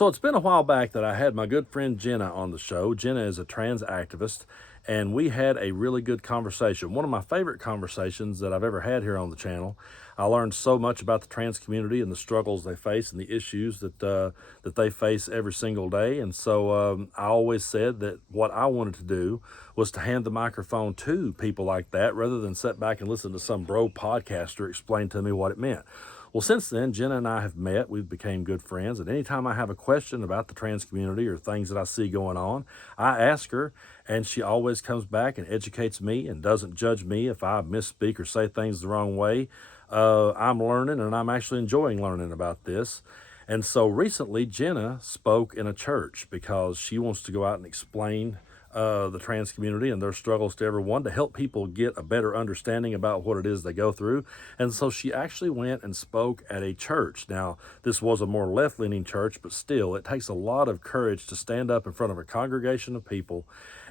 So it's been a while back that I had my good friend Jenna on the show. Jenna is a trans activist, and we had a really good conversation. One of my favorite conversations that I've ever had here on the channel. I learned so much about the trans community and the struggles they face and the issues that they face every single day. And so I always said that what I wanted to do was to hand the microphone to people like that rather than sit back and listen to some bro podcaster explain to me what it meant. Well, since then, Jenna and I have met. We've become good friends. And anytime I have a question about the trans community or things that I see going on, I ask her, and she always comes back and educates me and doesn't judge me if I misspeak or say things the wrong way. I'm learning, and I'm actually enjoying learning about this. And so recently, Jenna spoke in a church because she wants to go out and explain the trans community and their struggles to everyone to help people get a better understanding about what it is they go through. And so she actually went and spoke at a church. Now, this was a more left-leaning church, but still, it takes a lot of courage to stand up in front of a congregation of people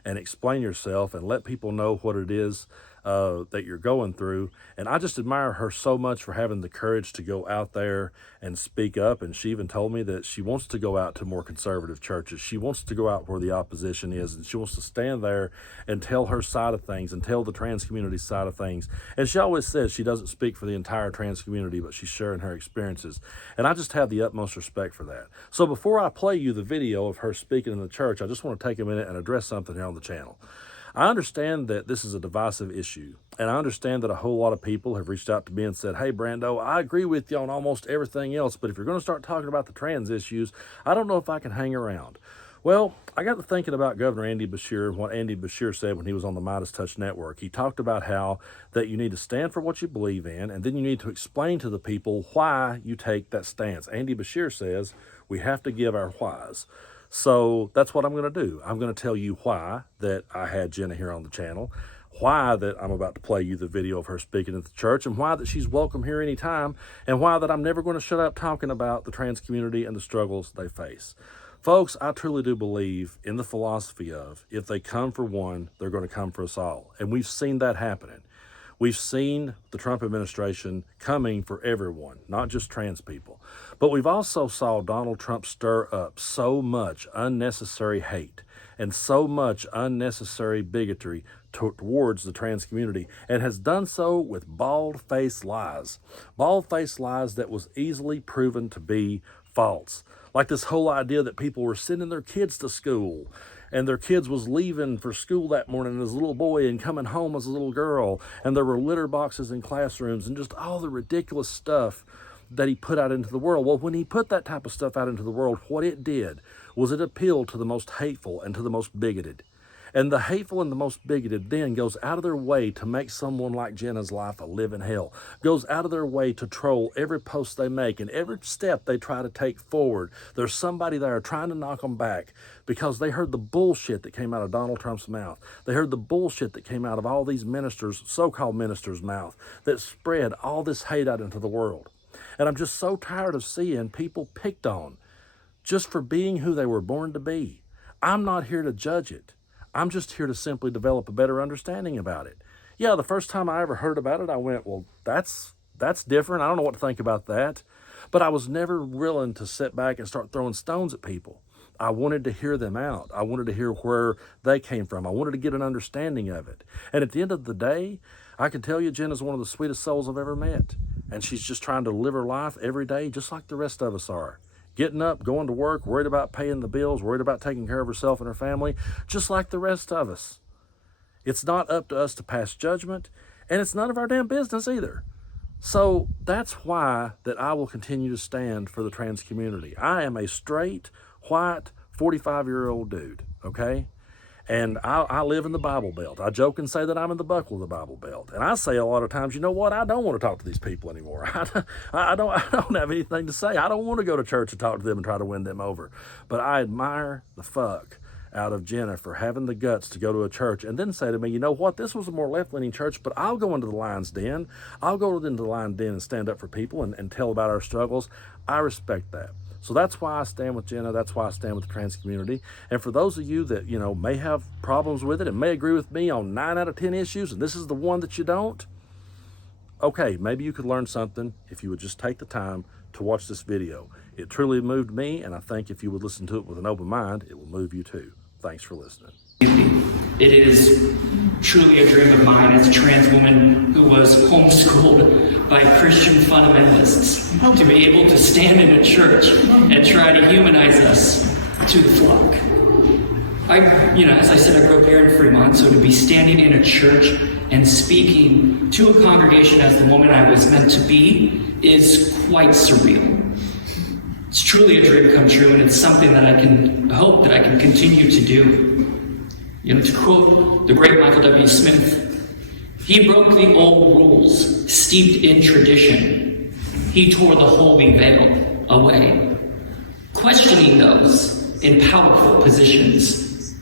and explain yourself and let people know what it is that you're going through. And I just admire her so much for having the courage to go out there and speak up. And she even told me that she wants to go out to more conservative churches. She wants to go out where the opposition is, and she wants to stand there and tell her side of things and tell the trans community side of things. And she always says she doesn't speak for the entire trans community, but she's sharing her experiences. And I just have the utmost respect for that. So before I play you the video of her speaking in the church, I just want to take a minute and address something here on the channel. I understand that this is a divisive issue, and I understand that a whole lot of people have reached out to me and said, hey, Brando, I agree with you on almost everything else, but if you're going to start talking about the trans issues, I don't know if I can hang around. Well, I got to thinking about Governor Andy Beshear and what Andy Beshear said when he was on the Midas Touch Network. He talked about how that you need to stand for what you believe in, and then you need to explain to the people why you take that stance. Andy Beshear says we have to give our whys. So that's what I'm going to do. I'm going to tell you why that I had Jenna here on the channel, why that I'm about to play you the video of her speaking at the church, and why that she's welcome here anytime, and why that I'm never going to shut up talking about the trans community and the struggles they face. Folks, I truly do believe in the philosophy of if they come for one, they're going to come for us all. And we've seen that happening. We've seen the Trump administration coming for everyone, not just trans people. But we've also saw Donald Trump stir up so much unnecessary hate and so much unnecessary bigotry towards the trans community, and has done so with bald-faced lies. Bald-faced lies that was easily proven to be false. Like this whole idea that people were sending their kids to school, and their kids was leaving for school that morning as a little boy and coming home as a little girl, and there were litter boxes in classrooms and just all the ridiculous stuff that he put out into the world. Well, when he put that type of stuff out into the world, what it did was it appealed to the most hateful and to the most bigoted. And the hateful and the most bigoted then goes out of their way to make someone like Jenna's life a living hell, goes out of their way to troll every post they make and every step they try to take forward. There's somebody there trying to knock them back because they heard the bullshit that came out of Donald Trump's mouth. They heard the bullshit that came out of all these ministers, so-called ministers' mouth, that spread all this hate out into the world. And I'm just so tired of seeing people picked on just for being who they were born to be. I'm not here to judge it. I'm just here to simply develop a better understanding about it. Yeah, the first time I ever heard about it, I went, well, that's different. I don't know what to think about that. But I was never willing to sit back and start throwing stones at people. I wanted to hear them out. I wanted to hear where they came from. I wanted to get an understanding of it. And at the end of the day, I can tell you Jenna's one of the sweetest souls I've ever met. And she's just trying to live her life every day just like the rest of us are. Getting up, going to work, worried about paying the bills, worried about taking care of herself and her family, just like the rest of us. It's not up to us to pass judgment, and it's none of our damn business either. So that's why that I will continue to stand for the trans community. I am a straight, white, 45-year-old dude, okay? And I live in the Bible Belt. I joke and say that I'm in the buckle of the Bible Belt. And I say a lot of times, you know what? I don't want to talk to these people anymore. I don't have anything to say. I don't want to go to church and talk to them and try to win them over. But I admire the fuck out of Jenna for having the guts to go to a church and then say to me, you know what? This was a more left-leaning church, but I'll go into the lion's den. I'll go into the lion's den and stand up for people and tell about our struggles. I respect that. So that's why I stand with Jenna. That's why I stand with the trans community. And for those of you that, may have problems with it and may agree with me on 9 out of 10 issues, and this is the one that you don't, okay, maybe you could learn something if you would just take the time to watch this video. It truly moved me, and I think if you would listen to it with an open mind, it will move you too. Thanks for listening. It is truly a dream of mine as a trans woman who was homeschooled by Christian fundamentalists to be able to stand in a church and try to humanize us to the flock. As I said, I grew up here in Fremont, so to be standing in a church and speaking to a congregation as the woman I was meant to be is quite surreal. It's truly a dream come true, and it's something that I can hope that I can continue to do. To quote the great Michael W. Smith, he broke the old rules steeped in tradition. He tore the holy veil away, questioning those in powerful positions,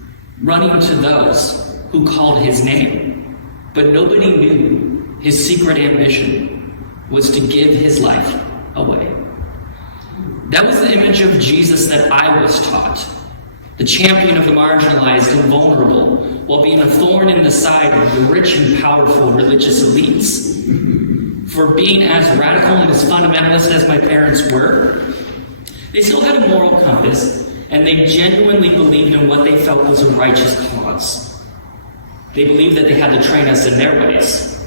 running to those who called his name. But nobody knew his secret ambition was to give his life away. That was the image of Jesus that I was taught. The champion of the marginalized and vulnerable, while being a thorn in the side of the rich and powerful religious elites. For being as radical and as fundamentalist as my parents were, they still had a moral compass, and they genuinely believed in what they felt was a righteous cause. They believed that they had to train us in their ways.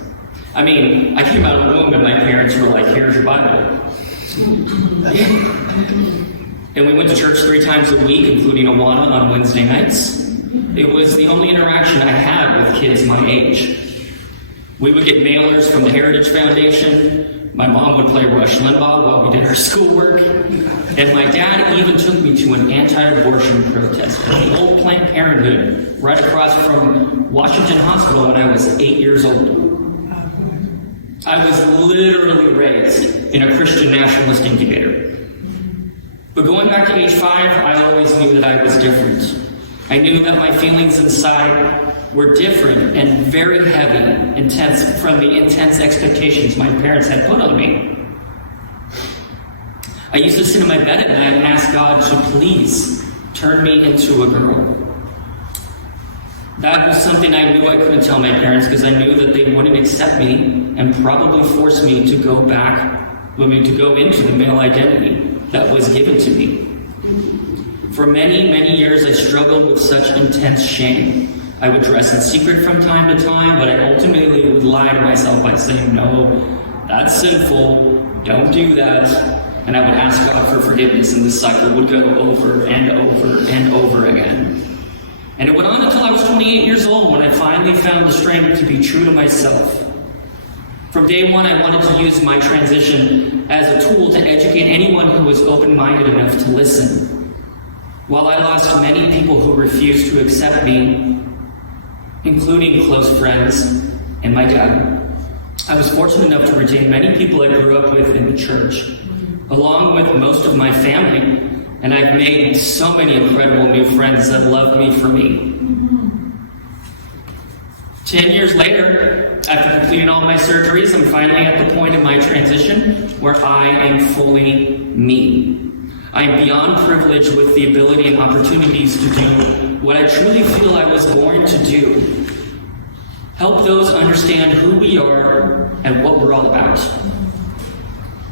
I came out of the womb and my parents were like, here's your Bible. And we went to church 3 times a week, including Awana on Wednesday nights. It was the only interaction I had with kids my age. We would get mailers from the Heritage Foundation. My mom would play Rush Limbaugh while we did our schoolwork. And my dad even took me to an anti-abortion protest at the old Planned Parenthood right across from Washington Hospital when I was 8 years old. I was literally raised in a Christian nationalist incubator. But going back to age 5, I always knew that I was different. I knew that my feelings inside were different and very heavy, intense from the intense expectations my parents had put on me. I used to sit in my bed at night and ask God to please turn me into a girl. That was something I knew I couldn't tell my parents because I knew that they wouldn't accept me and probably force me to go into the male identity that was given to me. For many, many years, I struggled with such intense shame. I would dress in secret from time to time, but I ultimately would lie to myself by saying, no, that's sinful, don't do that. And I would ask God for forgiveness, and this cycle would go over and over and over again. And it went on until I was 28 years old when I finally found the strength to be true to myself. From day one, I wanted to use my transition as a tool to educate anyone who was open-minded enough to listen. While I lost many people who refused to accept me, including close friends and my dad, I was fortunate enough to retain many people I grew up with in the church, along with most of my family, and I've made so many incredible new friends that love me for me. 10 years later, after completing all my surgeries, I'm finally at the point in my transition where I am fully me. I am beyond privileged with the ability and opportunities to do what I truly feel I was born to do. Help those understand who we are and what we're all about.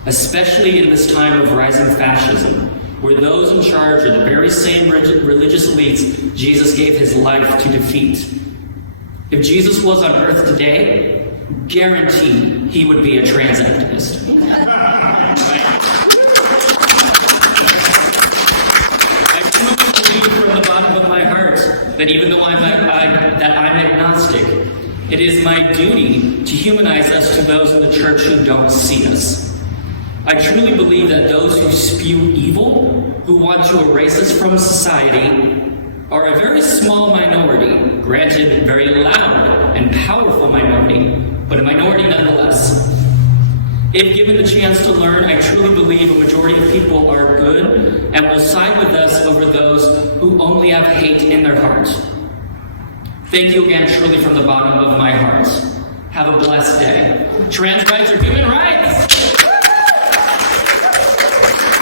Especially in this time of rising fascism, where those in charge are the very same religious elites Jesus gave his life to defeat. If Jesus was on earth today, guaranteed he would be a trans activist. I truly believe from the bottom of my heart that even though I'm agnostic, it is my duty to humanize us to those in the church who don't see us. I truly believe that those who spew evil, who want to erase us from society, are a very small minority, granted very loud and powerful minority, but a minority nonetheless. If given the chance to learn, I truly believe a majority of people are good and will side with us over those who only have hate in their heart. Thank you again, truly from the bottom of my heart. Have a blessed day. Trans rights are human rights!